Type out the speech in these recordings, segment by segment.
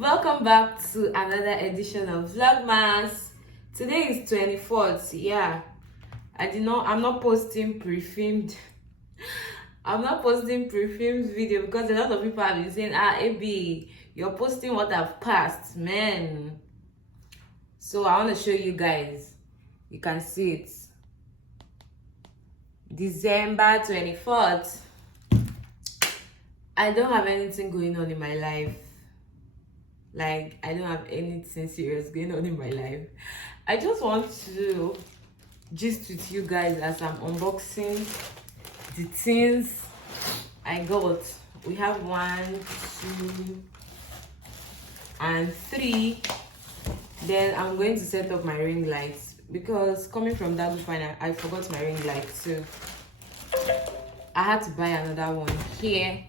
Welcome back to another edition of Vlogmas. Today is 24th. Yeah, I'm not posting pre-filmed. I'm not posting pre-filmed video because a lot of people have been saying, Abi, you're posting what I've passed, man. So I want to show you guys. You can see it. December 24th. I don't have anything going on in my life. Like, I don't have anything serious going on in my life. I just want to gist with you guys as I'm unboxing the things I got. We have 1, 2, and 3. Then I'm going to set up my ring lights because coming from that fine, I forgot my ring light, so I had to buy another one here.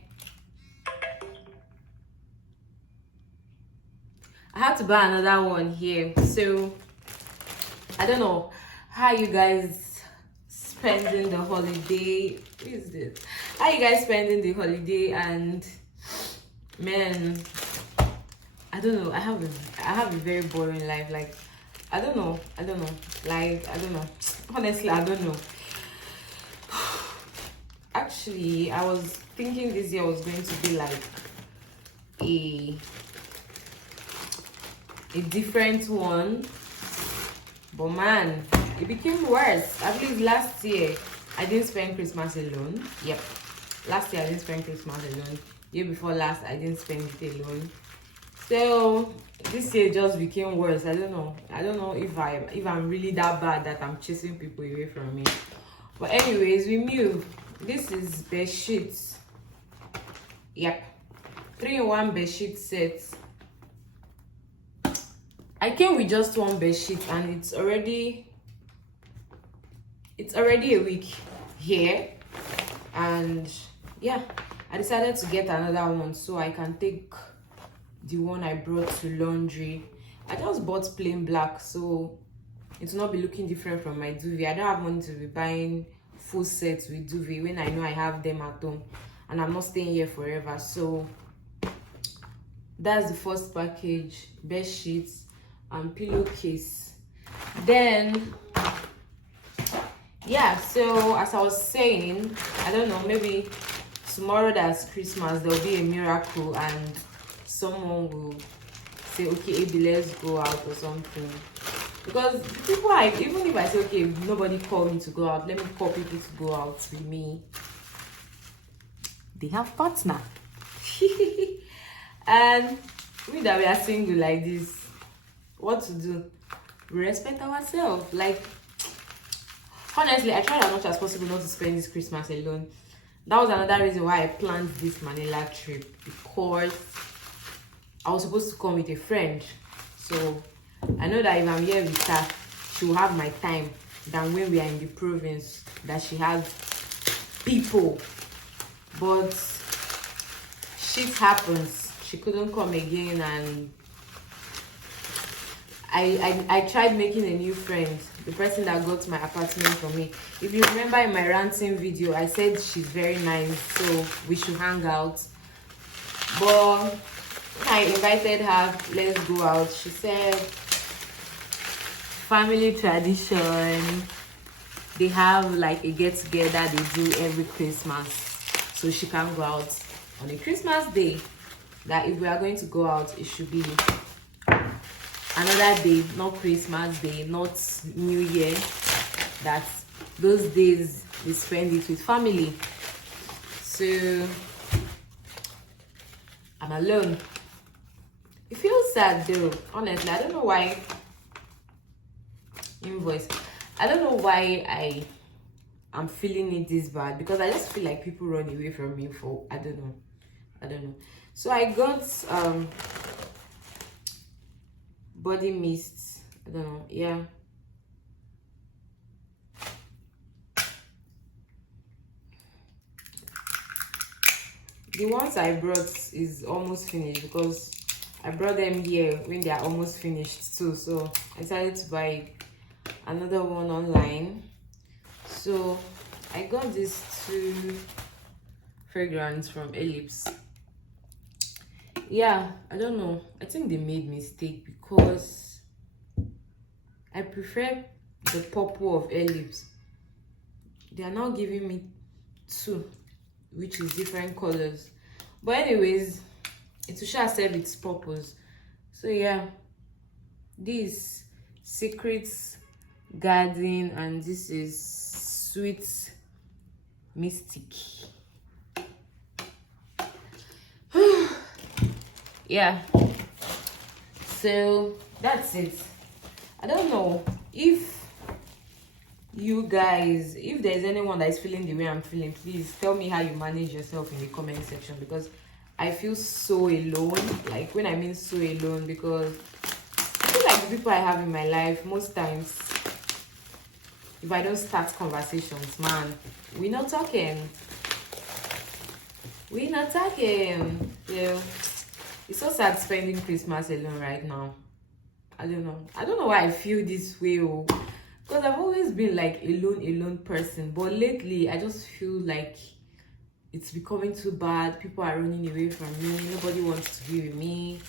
So I don't know how you guys spending the holiday. Who is this? How you guys spending the holiday? And man, I don't know. I have a very boring life. Like I don't know. Honestly, I don't know. Actually, I was thinking this year was going to be like a different one, but man, it became worse. I believe last year I didn't spend Christmas alone. Yep, last year I didn't spend Christmas alone. Year before last I didn't spend it alone. So this year just became worse. I don't know if I'm really that bad that I'm chasing people away from me. But anyways, we move. This is bed sheets. Yep, 3-in-1 bed sheet set. I came with just one bed sheet and it's already a week here, and yeah, I decided to get another one so I can take the one I brought to laundry. I just bought plain black so it will not be looking different from my duvet. I don't have money to be buying full sets with duvet when I know I have them at home and I'm not staying here forever. So that's the first package: bed sheets and pillowcase. Then yeah, so as I was saying, I don't know, maybe tomorrow that's Christmas, there'll be a miracle and someone will say, okay, Abby, let's go out or something. Because people, even if I say, okay, nobody called me to go out, let me call people to go out with me, they have partner. And we that we are single like this, what to do? We respect ourselves. Like, honestly, I tried as much as possible not to spend this Christmas alone. That was another reason why I planned this Manila trip, because I was supposed to come with a friend. So I know that if I'm here with her, she will have my time than when we are in the province that she has people. But shit happens. She couldn't come again, and I tried making a new friend, the person that got my apartment for me. If you remember in my ranting video, I said she's very nice, so we should hang out. But I invited her, let's go out. She said, family tradition, they have like a get-together they do every Christmas, so she can go out on a Christmas day. That if we are going to go out, it should be another day, not Christmas day, not New Year. That those days we spend it with family. So I'm alone. It feels sad though, honestly. I don't know why. Invoice. I don't know why I'm feeling it this bad, because I just feel like people run away from me for I don't know. So I got body mists. I don't know. Yeah. The ones I brought is almost finished because I brought them here when they are almost finished too. So I decided to buy another one online. So I got these 2 fragrance from Ellipse. yeah, I don't know. I think they made mistake because I prefer the purple of olives. They are now giving me two, which is different colors. But anyways, it will shall serve its purpose. So yeah, this Secrets Garden, and this is Sweet Mystic. Yeah, so that's it. I don't know if you guys, if there's anyone that is feeling the way I'm feeling, please tell me how you manage yourself in the comment section, because I feel so alone. Like, when I mean so alone, because I feel like the people I have in my life, most times, if I don't start conversations, man, we're not talking. Yeah, it's so sad spending Christmas alone right now. I don't know why I feel this way, because I've always been like a alone person, but lately I just feel like it's becoming too bad. People are running away from me. Nobody wants to be with me.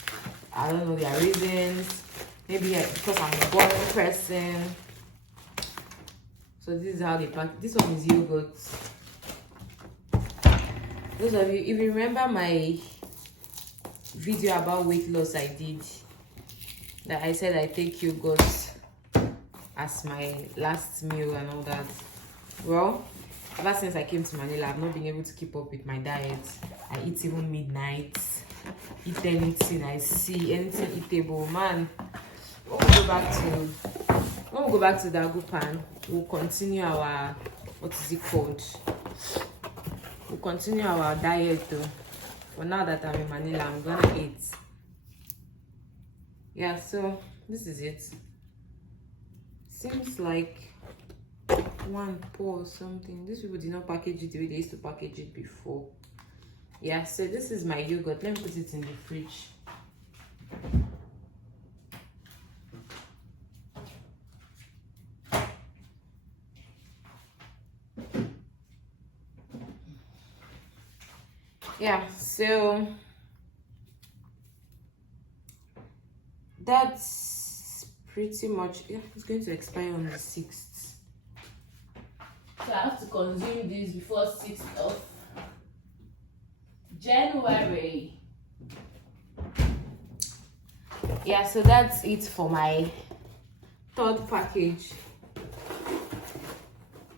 I don't know their reasons. Maybe because I'm a boring person. So this is how they pack. This one is yogurt. Those of you, if you remember my video about weight loss I did, that I said I take yogurt as my last meal and all that. Well, ever since I came to Manila, I've not been able to keep up with my diet. I eat even midnight, eat anything I see, anything eatable. Man, when we go back to Dagupan, we'll continue our, what is it called? We'll continue our diet though. For now that I'm in Manila, I'm gonna eat. Yeah, so this is it. Seems like one pour or something. These people did not package it the way they used to package it before. Yeah, so this is my yogurt. Let me put it in the fridge. Yeah, so that's pretty much, yeah, it's going to expire on the 6th. So I have to consume this before 6th of January. Yeah, so that's it for my third package.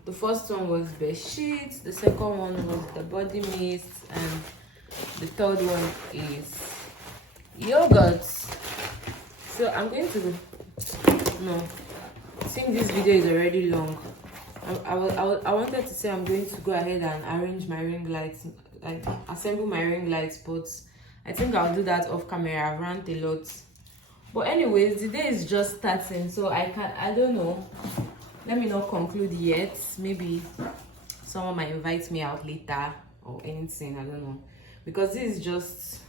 The first one was bed sheets, the second one was the body mist, and the third one is yogurt. So I'm going to, no, I think this video is already long. I wanted to say I'm going to go ahead and arrange my ring lights, like assemble my ring lights, but I think I'll do that off camera. I've rant a lot. But anyways, the day is just starting, so I don't know. Let me not conclude yet. Maybe someone might invite me out later or anything, I don't know. Because this is just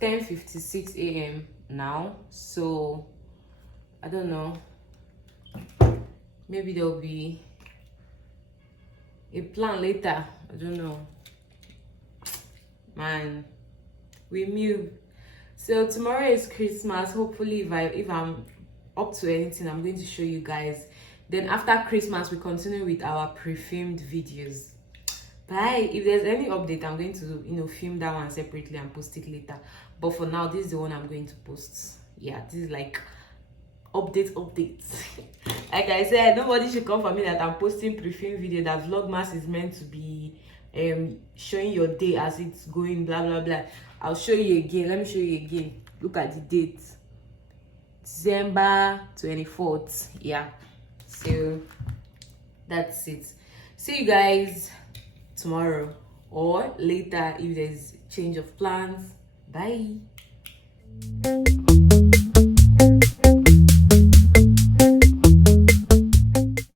(10:56 a.m. now, so I don't know. Maybe there'll be a plan later. I don't know. Man, we move. So tomorrow is Christmas. Hopefully, if I'm up to anything, I'm going to show you guys. Then after Christmas, we continue with our pre-filmed videos. Bye. If there's any update, I'm going to film that one separately and post it later. But for now, this is the one I'm going to post. Yeah, this is like updates. Like I said, nobody should come for me that I'm posting pre-filmed video. That Vlogmas is meant to be showing your day as it's going, blah blah blah. I'll show you again. Let me show you again. Look at the date. December 24th. Yeah. So that's it. See you guys tomorrow or later if there's change of plans. Bye.